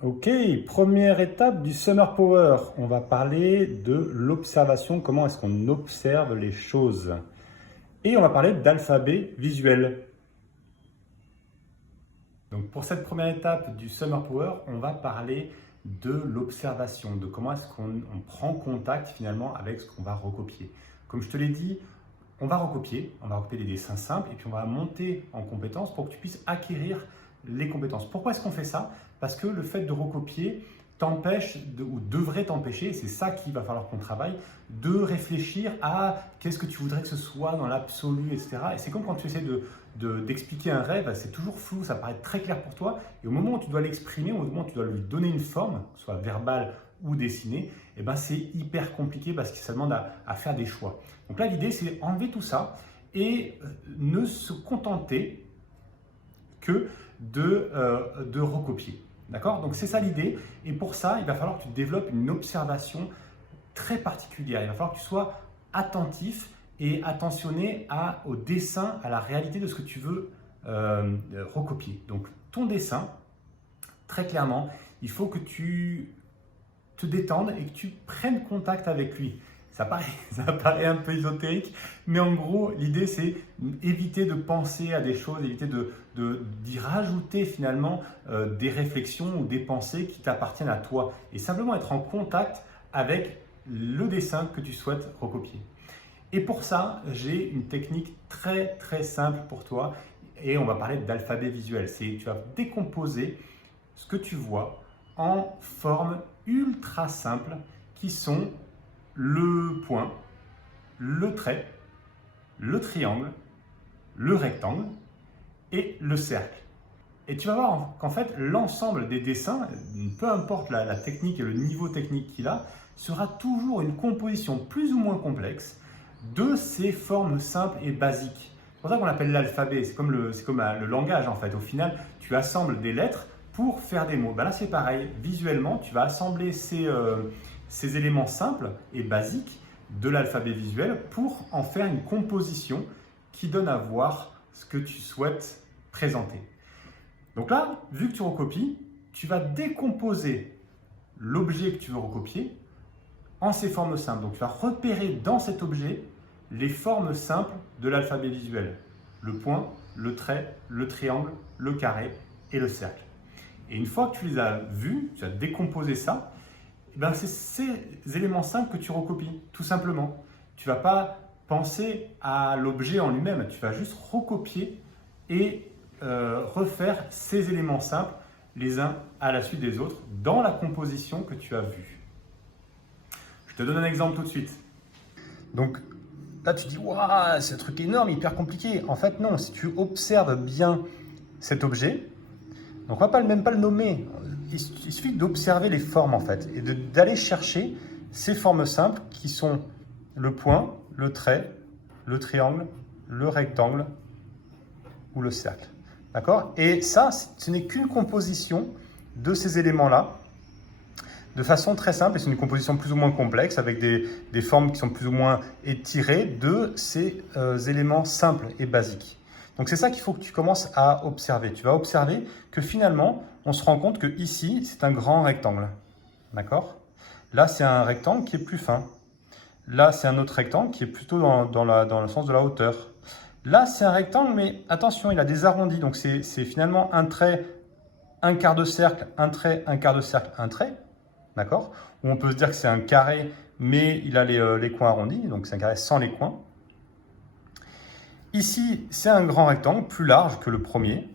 Ok, première étape du Summer Power. On va parler de l'observation, comment est-ce qu'on observe les choses. Et on va parler d'alphabet visuel. Donc pour cette première étape du Summer Power, on va parler de l'observation, de comment est-ce qu'on prend contact finalement avec ce qu'on va recopier. Comme je te l'ai dit, on va recopier les dessins simples et puis on va monter en compétences pour que tu puisses acquérir les compétences. Pourquoi est-ce qu'on fait ça? Parce que le fait de recopier t'empêche ou devrait t'empêcher, c'est ça qu'il va falloir qu'on travaille, de réfléchir à qu'est-ce que tu voudrais que ce soit dans l'absolu, etc. Et c'est comme quand tu essaies d'expliquer un rêve, c'est toujours flou, ça paraît très clair pour toi, et au moment où tu dois l'exprimer, au moment où tu dois lui donner une forme, soit verbale ou dessinée, eh ben c'est hyper compliqué parce que ça demande à faire des choix. Donc là, l'idée, c'est enlever tout ça et ne se contenter que de recopier. D'accord? Donc c'est ça l'idée. Et pour ça, il va falloir que tu développes une observation très particulière. Il va falloir que tu sois attentif et attentionné au dessin, à la réalité de ce que tu veux recopier. Donc ton dessin, très clairement, il faut que tu te détendes et que tu prennes contact avec lui. Ça paraît un peu ésotérique, mais en gros, l'idée, c'est éviter de penser à des choses, éviter d'y rajouter finalement des réflexions ou des pensées qui t'appartiennent à toi. Et simplement être en contact avec le dessin que tu souhaites recopier. Et pour ça, j'ai une technique très très simple pour toi et on va parler d'alphabet visuel. Tu vas décomposer ce que tu vois en formes ultra simples qui sont le point, le trait, le triangle, le rectangle et le cercle. Et tu vas voir qu'en fait, l'ensemble des dessins, peu importe la technique et le niveau technique qu'il a, sera toujours une composition plus ou moins complexe de ces formes simples et basiques. C'est pour ça qu'on l'appelle l'alphabet, c'est comme le langage en fait. Au final, tu assembles des lettres pour faire des mots. Ben là, c'est pareil. Visuellement, tu vas assembler ces éléments simples et basiques de l'alphabet visuel pour en faire une composition qui donne à voir ce que tu souhaites présenter. Donc là, vu que tu recopies, tu vas décomposer l'objet que tu veux recopier en ces formes simples. Donc tu vas repérer dans cet objet les formes simples de l'alphabet visuel. Le point, le trait, le triangle, le carré et le cercle. Et une fois que tu les as vus, tu as décomposé ça, ben c'est ces éléments simples que tu recopies, tout simplement. Tu ne vas pas penser à l'objet en lui-même, tu vas juste recopier et refaire ces éléments simples les uns à la suite des autres dans la composition que tu as vue. Je te donne un exemple tout de suite. Donc là, tu dis, waouh, c'est un truc énorme, hyper compliqué. En fait, non, si tu observes bien cet objet, donc on ne va même pas le nommer, il suffit d'observer les formes en fait et d'aller chercher ces formes simples qui sont le point, le trait, le triangle, le rectangle ou le cercle. D'accord? Et ça, ce n'est qu'une composition de ces éléments-là de façon très simple, et c'est une composition plus ou moins complexe avec des formes qui sont plus ou moins étirées de ces éléments simples et basiques. Donc c'est ça qu'il faut que tu commences à observer. Tu vas observer que finalement, on se rend compte que ici, c'est un grand rectangle. D'accord? Là, c'est un rectangle qui est plus fin. Là, c'est un autre rectangle qui est plutôt dans le sens de la hauteur. Là, c'est un rectangle, mais attention, il a des arrondis. Donc c'est finalement un trait, un quart de cercle, un trait, un quart de cercle, un trait. D'accord? Ou on peut se dire que c'est un carré, mais il a les coins arrondis, donc c'est un carré sans les coins. Ici, c'est un grand rectangle, plus large que le premier.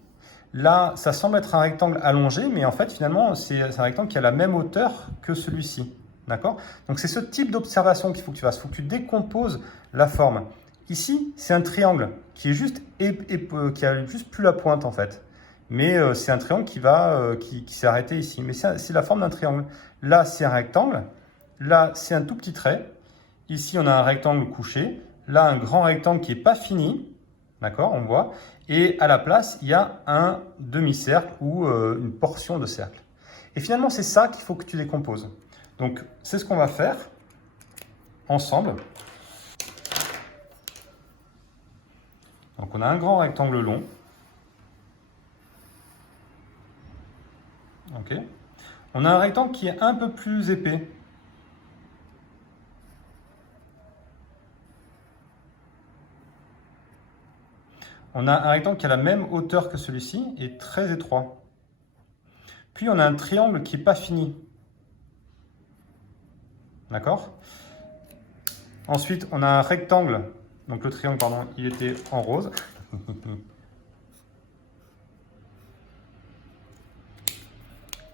Là, ça semble être un rectangle allongé, mais en fait, finalement, c'est un rectangle qui a la même hauteur que celui-ci. D'accord? Donc, c'est ce type d'observation qu'il faut que tu fasses. Il faut que tu décomposes la forme. Ici, c'est un triangle qui est juste qui a juste plus la pointe, en fait. Mais c'est un triangle qui s'est arrêté ici. Mais c'est la forme d'un triangle. Là, c'est un rectangle. Là, c'est un tout petit trait. Ici, on a un rectangle couché. Là, un grand rectangle qui n'est pas fini. D'accord, on voit. Et à la place, il y a un demi-cercle ou une portion de cercle. Et finalement, c'est ça qu'il faut que tu décomposes. Donc, c'est ce qu'on va faire ensemble. Donc, on a un grand rectangle long. Ok. On a un rectangle qui est un peu plus épais. On a un rectangle qui a la même hauteur que celui-ci et très étroit. Puis on a un triangle qui n'est pas fini. D'accord? Ensuite, on a un rectangle. Donc le triangle, pardon, il était en rose.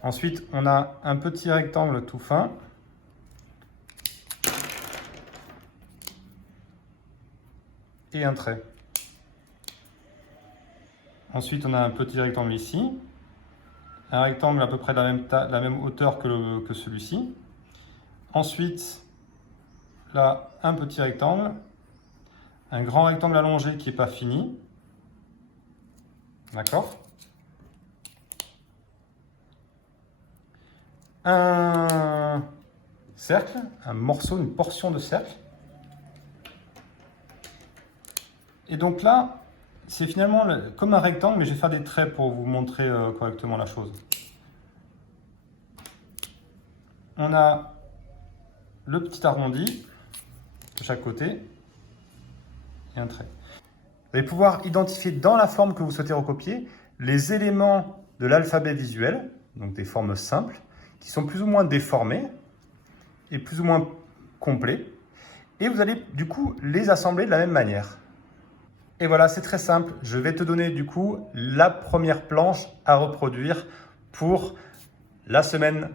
Ensuite, on a un petit rectangle tout fin. Et un trait. Ensuite, on a un petit rectangle ici. Un rectangle à peu près de la même hauteur que celui-ci. Ensuite, là, un petit rectangle. Un grand rectangle allongé qui n'est pas fini. D'accord? Un cercle, un morceau, une portion de cercle. Et donc là, c'est finalement comme un rectangle, mais je vais faire des traits pour vous montrer correctement la chose. On a le petit arrondi de chaque côté et un trait. Vous allez pouvoir identifier dans la forme que vous souhaitez recopier les éléments de l'alphabet visuel, donc des formes simples, qui sont plus ou moins déformées et plus ou moins complets. Et vous allez du coup les assembler de la même manière. Et voilà, c'est très simple. Je vais te donner du coup la première planche à reproduire pour la semaine